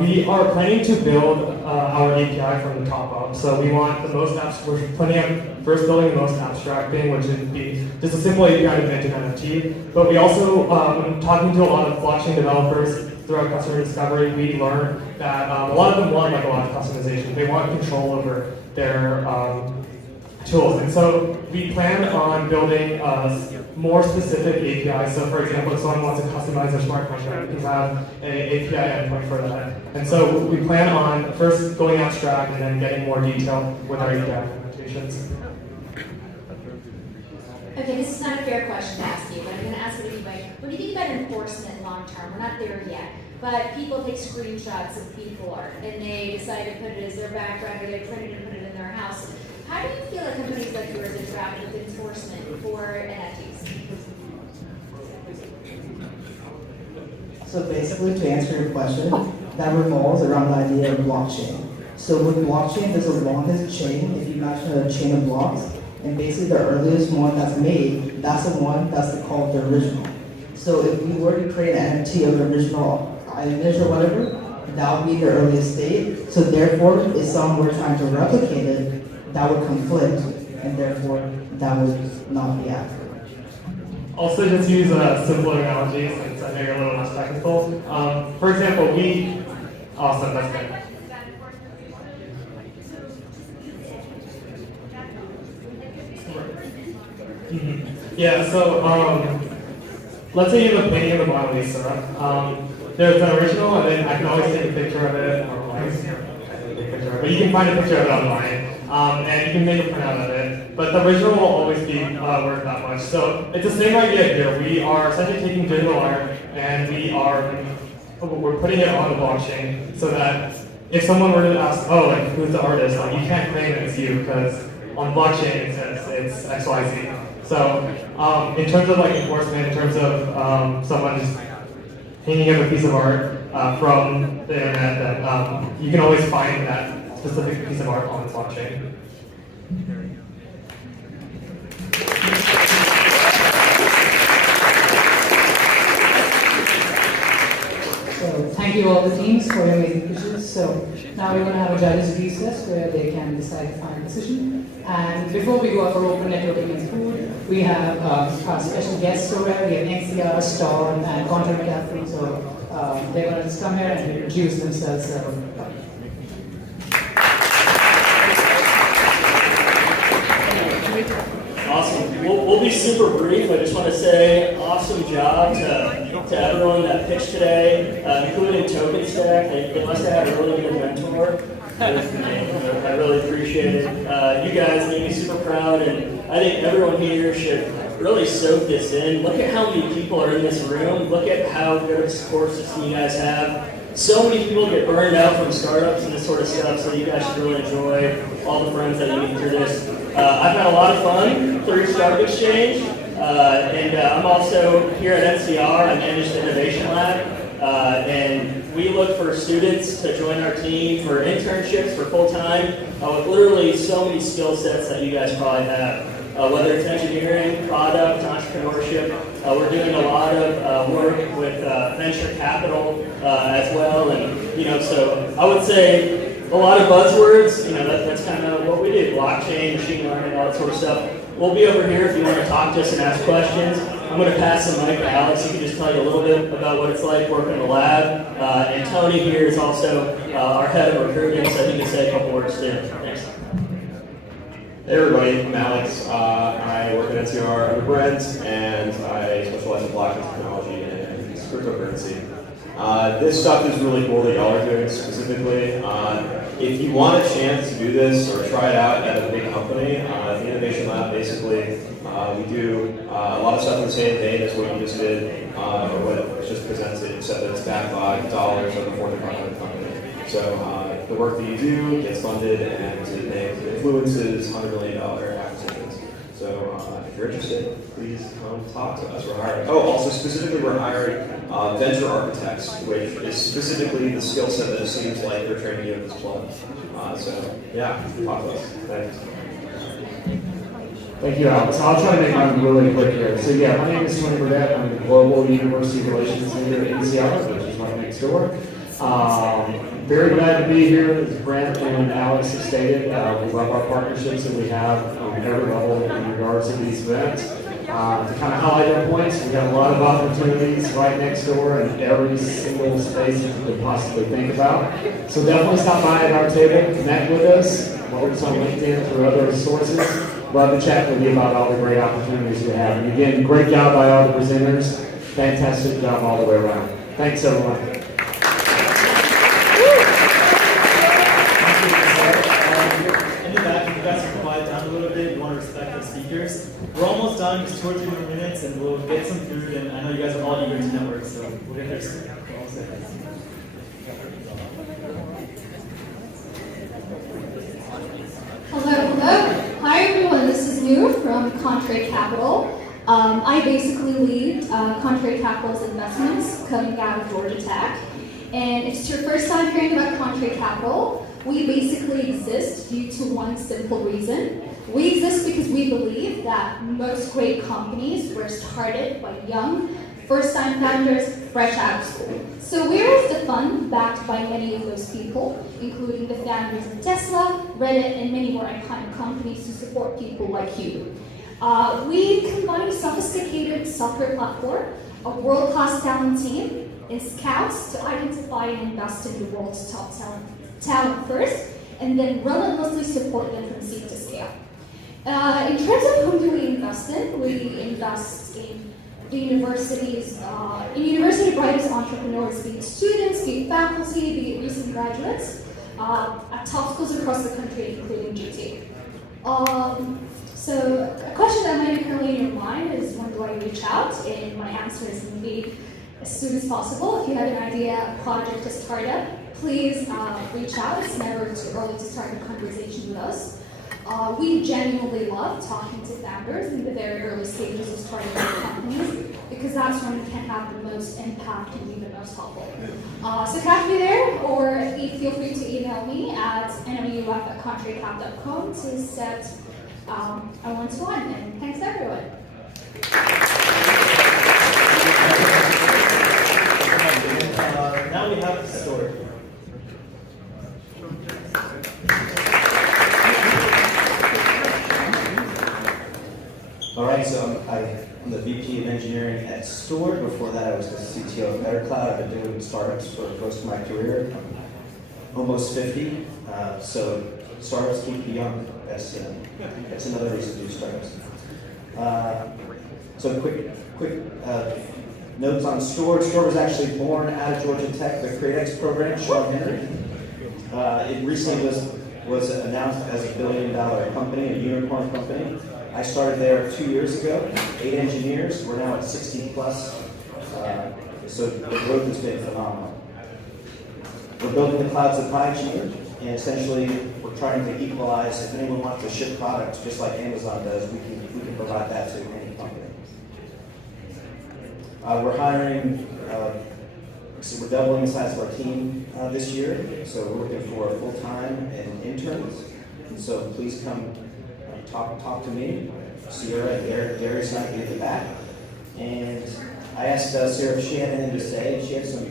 we are planning to build our API from the top up. So we want the most we're planning on first building the most abstract thing, which would be just a simple API to mint an NFT. But we also, when talking to a lot of blockchain developers throughout customer discovery, we learned that a lot of them want like a lot of customization. They want control over their tools. And so we plan on building more specific APIs. So for example, if someone wants to customize their smart contract, we can have an API endpoint for that. And so we plan on first going abstract and then getting more detail with our API implementations. Okay, this is not a fair question to ask you, but I'm going to ask it anyway. What do you think about enforcement long term? We're not there yet, but people take screenshots of people art and they decide to put it as their background or they print it and put it in their house. How do you feel like companies like yours interact with enforcement for NFTs? So basically, to answer your question, that revolves around the idea of blockchain. So with blockchain, there's the longest chain. If you imagine a chain of blocks, and basically the earliest one that's made, that's the one that's called the original. So if we were to create an NFT of the original image or whatever, that would be the earliest state. So therefore, if someone were trying to replicate it, that would conflict, and therefore that would not be accurate. Also, just use a simpler analogy since I know you're a little less technical. For example, awesome, that's good. Yeah, so let's say you have a painting of the Mona Lisa. There's an original, and then I can always take a picture of it, but you can find a picture of it online. And you can make a printout of it, but the original will always be worth that much. So it's the same idea here. We are essentially taking digital art and we're putting it on the blockchain so that if someone were to ask, oh, like who's the artist, like you can't claim it's you because on blockchain it says it's XYZ. So in terms of like enforcement, in terms of someone just hanging up a piece of art from the internet, that you can always find that specific piece of art on the blockchain. So thank you all the teams for your amazing pitches. So now we're going to have a judges recess where they can decide the final decision. And before we go for open networking and food, we have our special guests over there. We have NCR, Storm, and Contract McCaffrey. So they're going to just come here and introduce themselves. Awesome. We'll be super brief. I just want to say awesome job to everyone that pitched today, including TokenStack. They must have had a really good mentor. I really appreciate it. You guys made me super proud, and I think everyone here should really soak this in. Look at how many people are in this room. Look at how good of a support system you guys have. So many people get burned out from startups and this sort of stuff, so you guys should really enjoy all the friends that you meet through this. I've had a lot of fun through Startup Exchange, and I'm also here at NCR. I manage the Innovation Lab, and we look for students to join our team for internships, for full-time, with literally so many skill sets that you guys probably have. Whether it's engineering, product, entrepreneurship, we're doing a lot of work with venture capital as well, and so I would say a lot of buzzwords. You know, that's kind of what we do: blockchain, machine learning, all that sort of stuff. We'll be over here if you want to talk to us and ask questions. I'm going to pass the mic to Alex. He can just tell you a little bit about what it's like working in the lab. And Tony here is also our head of recruiting, so he can say a couple words too. Thanks. Hey everybody, I'm Alex. I work at NCR under Brent, and I specialize in blockchain technology and cryptocurrency. This stuff is really cool that y'all are doing specifically. If you want a chance to do this or try it out at a big company, the Innovation Lab basically, we do a lot of stuff in the same vein as what you just did, or what it just presented, except that it's backed by dollars of the Fortune 500 company. So the work that you do gets funded and it influences $100 million acquisitions. So if you're interested, please come talk to us. We're hiring. Oh, also specifically we're hiring venture architects, which is specifically the skill set that it seems like they're training you at this club. So yeah, talk to us. Thanks. Thank you, Alex. I'll try to make mine really quick here. So yeah, my name is Tony Burdett. I'm the Global University Relations Leader at NCR, which is right next door. Very glad to be here. As Brent and Alex have stated, we love our partnerships that we have on every level in regards to these events. To kind of highlight our points, we have a lot of opportunities right next door in every single space that you could possibly think about. So definitely stop by at our table, connect with us, follow us on LinkedIn through other sources. Love to chat with you about all the great opportunities we have. And again, great job by all the presenters. Fantastic job all the way around. Thanks, everyone. In the back, if you guys can quiet down a little bit, we want to respect our speakers. We're almost done, just 2 or 3 more minutes, and we'll get some food. And I know you guys are all eager to network, so we'll get there soon. Hello. Hi everyone, this is Noor from Contrary Capital. I basically lead Contrary Capital's investments coming out of Georgia Tech. And if it's your first time hearing about Contrary Capital, we basically exist due to one simple reason. We exist because we believe that most great companies were started by young, first-time founders fresh out of school. So we raised a fund backed by many of those people, including the founders of Tesla, Reddit, and many more iconic companies to support people like you. We combine a sophisticated software platform, a world-class talent team, and scouts to identify and invest in the world's top talent first, and then relentlessly support them from seed to scale. In terms of whom do we invest in? We invest in the university's, university brightest entrepreneurs, be it students, be it faculty, be it recent graduates, at top schools across the country, including GT. So a question that might be currently in your mind is, when do I reach out? And my answer is going to be as soon as possible. If you have an idea, a project, a startup, please reach out. It's never too early to start a conversation with us. We genuinely love talking to founders in the very early stages of starting their companies, because that's when we can have the most impact and be the most helpful. So catch me there, or feel free to email me at nmuf@contrarycap.com to set a one-to-one. And thanks everyone. Now we have the story. All right, so I'm the VP of Engineering at Steward. Before that, I was the CTO of BetterCloud. I've been doing startups for most of my career. I'm almost 50, so startups keep you young. That's another reason to do startups. So quick notes on Steward. Steward was actually born out of Georgia Tech, the CreateX program, Sean Henry. It recently was announced as $1 billion company, a unicorn company. I started there 2 years ago, 8 engineers. We're now at 60 plus, so the growth has been phenomenal. We're building the cloud supply chain, and essentially we're trying to equalize. If anyone wants to ship products just like Amazon does, we can provide that to any company. We're hiring, so we're doubling the size of our team this year, so we're looking for full-time and interns. And so please come talk to me. Sierra, Gary's not at the back. And I asked Sierra if she had anything to say, and she had some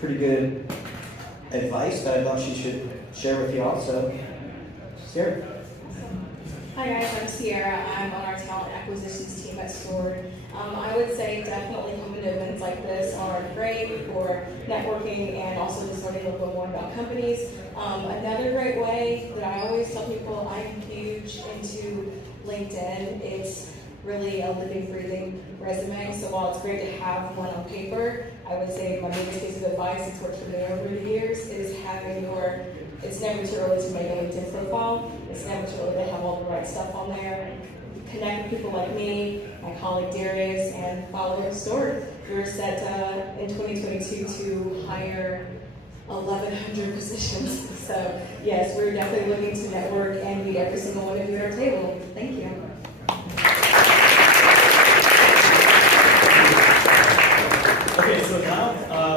pretty good advice that I thought she should share with y'all. So, Sierra. Hi guys, I'm Sierra. I'm on our talent acquisitions team at Sword. I would say definitely coming to events like this are great for networking and also just learning a little bit more about companies. Another great way that I always tell people, I'm huge into LinkedIn. It's really a living, breathing resume. So while it's great to have one on paper, I would say my biggest piece of advice, it's worked for me over the years, is having it's never too early to make a LinkedIn profile. It's never too early to have all the right stuff on there. Connect with people like me, my colleague Darius, and follow Sword. We're set in 2022 to hire 1,100 positions. So yes, we're definitely looking to network and meet every single one of you at our table. Thank you. Okay, so now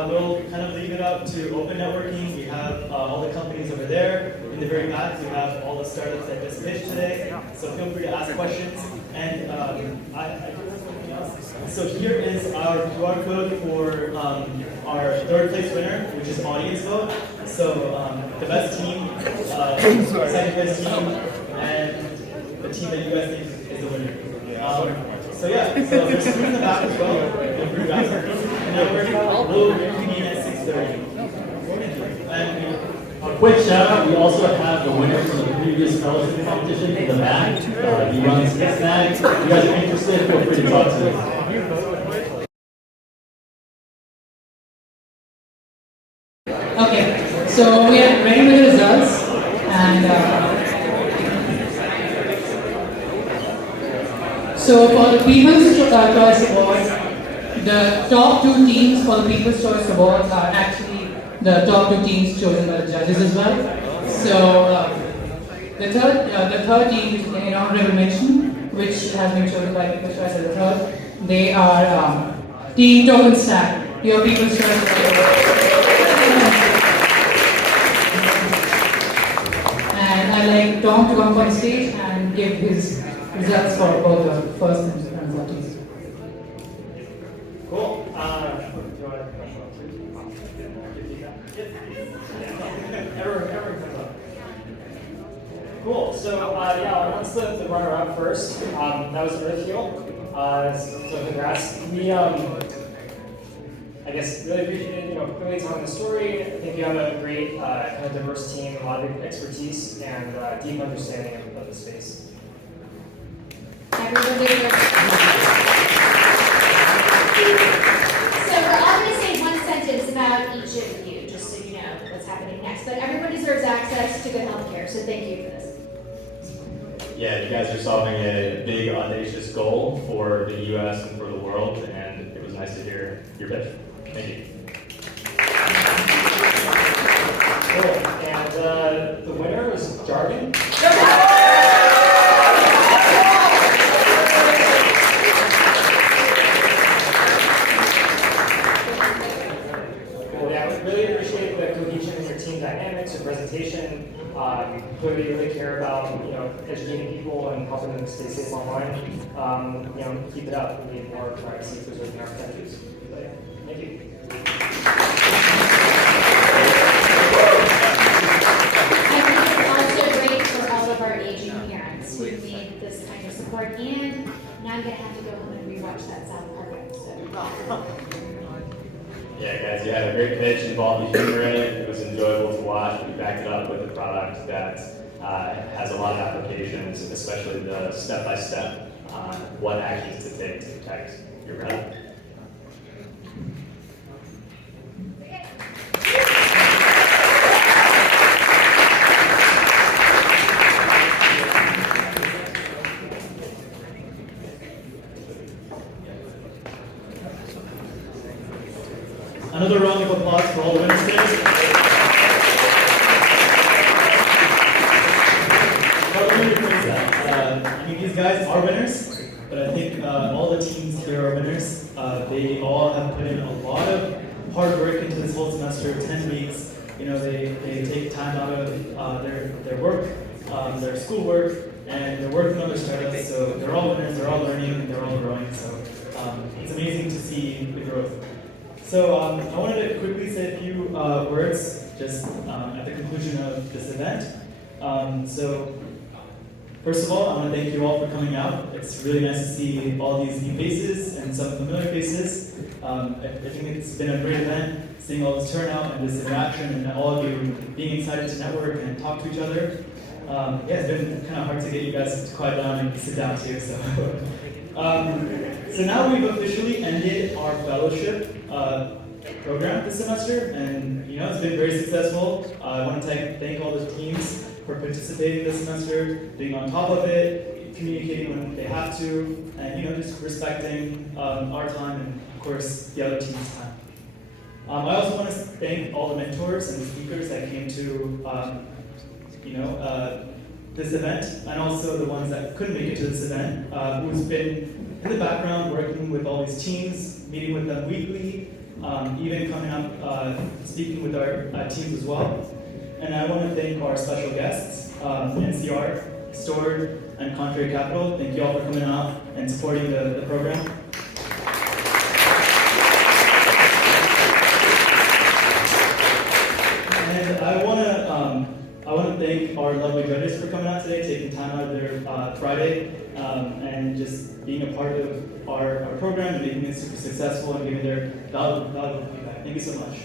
we'll kind of leave it up to open networking. We have all the companies over there. In the very back, we have all the startups that just pitched today. So feel free to ask questions. And so here is our QR code for our third place winner, which is audience vote. So the best team, second place team, and the team that you guys think is the winner. So yeah, so there's some in the back as well. Feel free to ask questions. And we'll begin at 6:30. A quick shout out, we also have the winner from the previous fellowship competition in the back. He runs SNAG. If you guys are interested, feel free to talk to him. Okay, so we are ready with the results, and so for the People's Choice Award, the top two teams for the People's Choice Award are actually the top two teams chosen by the judges as well. So the third team, which is an honorable mention, which has been chosen by People's Choice as the third, they are Team Token Stack, your People's Choice Award. And I'd like Tom to come on stage and give his results for both the first and third teams. Cool. Everyone comes up. Cool. So yeah, I'll announce the runner-up first. That was Earthheal. So congrats. We I guess really appreciate really telling the story. I think you have a great kind of diverse team, a lot of expertise, and deep understanding of the space. Everybody. So we're all going to say one sentence about each of you, just so you know what's happening next. But everybody deserves access to good health care, so thank you for this. Yeah, you guys are solving a big, audacious goal for the U.S. and for the world, and it was nice to hear your pitch. Thank you. Cool. And the winner was Jargon. Cool. Yeah, we really appreciate the cohesion in your team dynamics, your presentation. Clearly, you really care about educating people and helping them stay safe online. Keep it up. We need more privacy preserving our countries. Thank you. I think it's also great for all of our aging parents who need this kind of support, and now I'm going to have to go home and rewatch that South Park episode. Yeah, guys, you had a great pitch, involved the humor in it. It was enjoyable to watch. We backed it up with a product that has a lot of applications, especially the step-by-step on what actions to take to protect your brand. Another round of applause for all the winners today. I mean, these guys are winners, but I think all the teams here are winners. They all have put in a lot of hard work into this whole semester, 10 weeks. They take time out of their work, their schoolwork, and they're working on their startups. So they're all winners, they're all learning, they're all growing. So it's amazing to see the growth. So I wanted to quickly say a few words just at the conclusion of this event. So first of all, I want to thank you all for coming out. It's really nice to see all these new faces and some familiar faces. I think it's been a great event, seeing all this turnout and this interaction and all of you being excited to network and talk to each other. Yeah, it's been kind of hard to get you guys to quiet down and sit down too. So now we've officially ended our fellowship program this semester, and it's been very successful. I want to thank all the teams for participating this semester, being on top of it, communicating when they have to, and just respecting our time and of course the other team's time. I also want to thank all the mentors and the speakers that came to this event, and also the ones that couldn't make it to this event, who's been in the background working with all these teams, meeting with them weekly, even coming up speaking with our teams as well. And I want to thank our special guests, NCR, Stored, and Contrary Capital. Thank you all for coming out and supporting the program. And I want to thank our lovely judges for coming out today, taking time out of their Friday, and just being a part of our program and making it super successful and giving their valuable feedback. Thank you so much.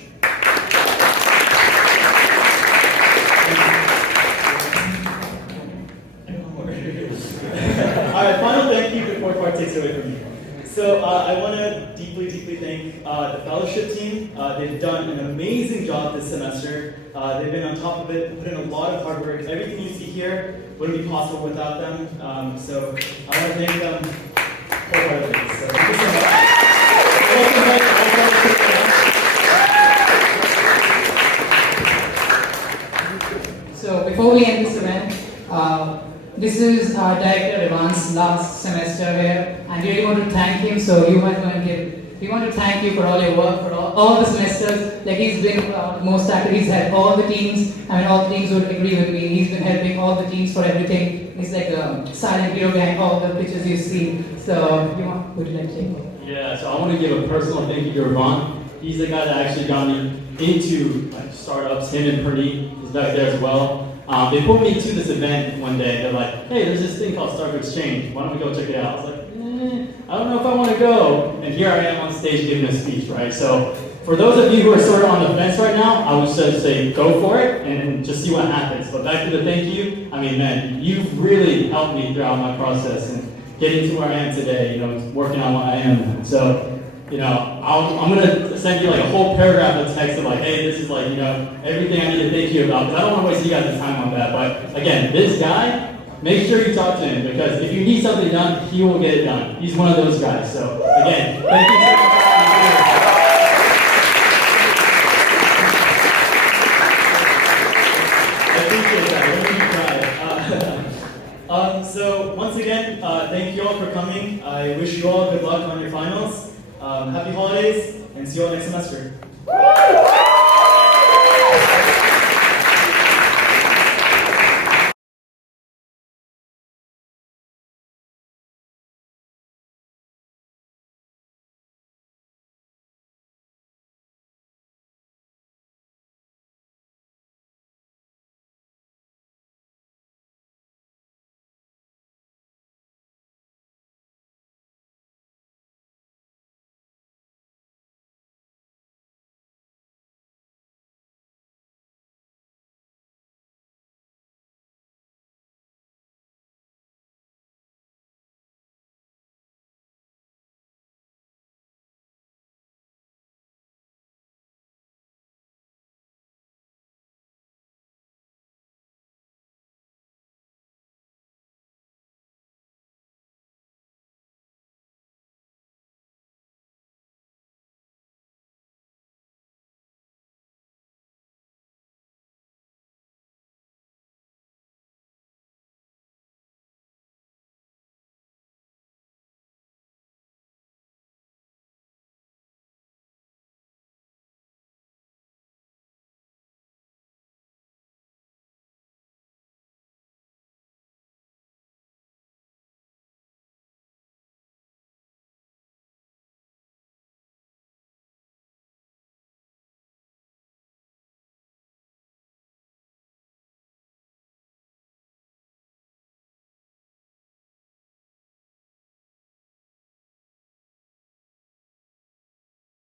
All right, final thank you before Part takes it away from me. So I want to deeply thank the fellowship team. They've done an amazing job this semester. They've been on top of it, put in a lot of hard work. Everything you see here wouldn't be possible without them. So I want to thank them wholeheartedly. So thank you so much. So before we end this event, this is our Director Ivan's last semester here, and we really want to thank him. So you might want to we want to thank you for all your work for all the semesters. Like he's been most active. He's had all the teams. I mean, all the teams would agree with me. He's been helping all the teams for everything. He's like a silent hero behind all the pictures you've seen. So would you like to take over? Yeah. So I want to give a personal thank you to Ivan. He's the guy that actually got me into startups. Him and Praneet is back there as well. They put me to this event one day. They're like, hey, there's this thing called Startup Exchange. Why don't we go check it out? I was like, I don't know if I want to go. And here I am on stage giving a speech, right? So for those of you who are sort of on the fence right now, I would just say go for it and just see what happens. But back to the thank you. I mean, man, you've really helped me throughout my process and getting to where I am today, working on what I am. So, I'm going to send you like a whole paragraph of text of like, hey, this is like, everything I need to thank you about, because I don't want to waste you guys' time on that. But again, this guy, make sure you talk to him, because if you need something done, he will get it done. He's one of those guys. So again, thank you so much. I appreciate that. So once again, thank you all for coming. I wish you all good luck on your finals. Happy holidays, and see you all next semester.